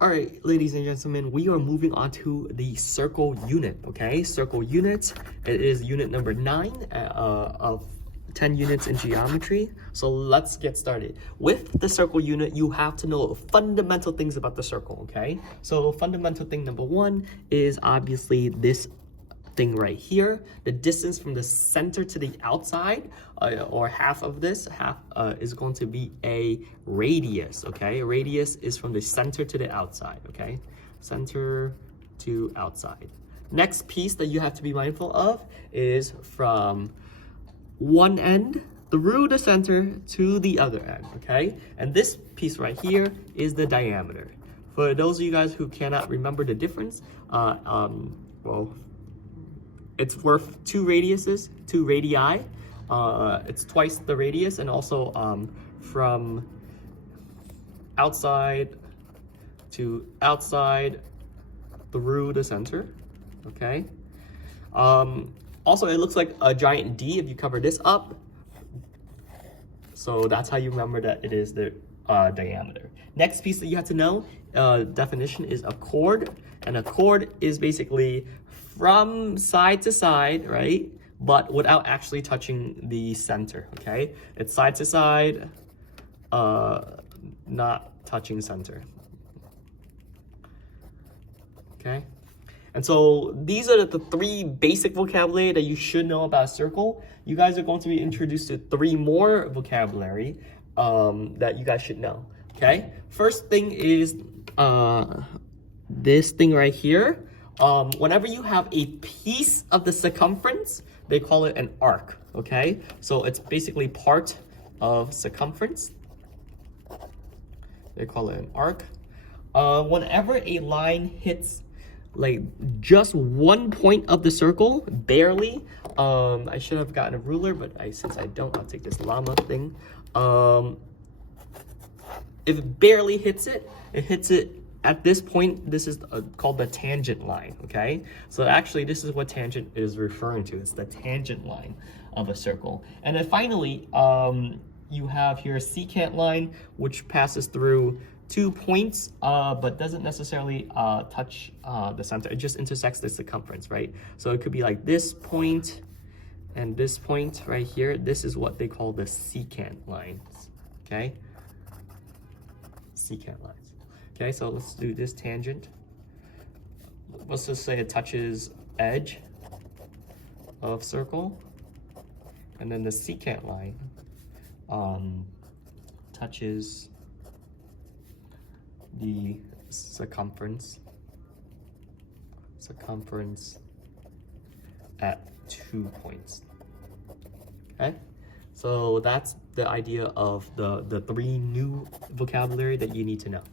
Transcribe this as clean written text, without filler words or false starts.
All right, ladies and gentlemen, we are moving on to the circle unit, okay? Circle unit, it is unit number 9 of 10 units in geometry. So let's get started. With the circle unit, you have to know fundamental things about the circle, okay? So fundamental thing number 1 is obviously this thing right here. The distance from the center to the outside, or half of this, is going to be a radius, okay? A radius is from the center to the outside, okay? Center to outside. Next piece that you have to be mindful of is from one end through the center to the other end, okay? And this piece right here is the diameter. For those of you guys who cannot remember the difference, well, it's worth 2 radiuses, 2 radii. It's twice the radius, and also from outside to outside through the center, okay? Also, it looks like a giant D if you cover this up. So that's how you remember that it is the diameter. Next piece that you have to know, definition, is a chord. And a chord is basically from side to side, right? But without actually touching the center, okay? It's side to side, not touching center. Okay? And so these are the 3 basic vocabulary that you should know about a circle. You guys are going to be introduced to 3 more vocabulary that you guys should know, okay? First thing is this thing right here. Whenever you have a piece of the circumference, they call it an arc, okay? So it's basically part of circumference. They call it an arc. Whenever a line hits like just one point of the circle, barely, I should have gotten a ruler, but since I don't, I'll take this llama thing. If it barely hits it, at this point. This is called the tangent line, okay? So actually, this is what tangent is referring to. It's the tangent line of a circle. And then finally, you have here a secant line, which passes through 2 points, but doesn't necessarily touch the center. It just intersects the circumference, right? So it could be like this point and this point right here. This is what they call the secant lines, okay? Secant lines. Okay, so let's do this tangent. Let's just say it touches edge of circle, and then the secant line touches the circumference at 2 points. Okay, so that's the idea of the 3 new vocabulary that you need to know.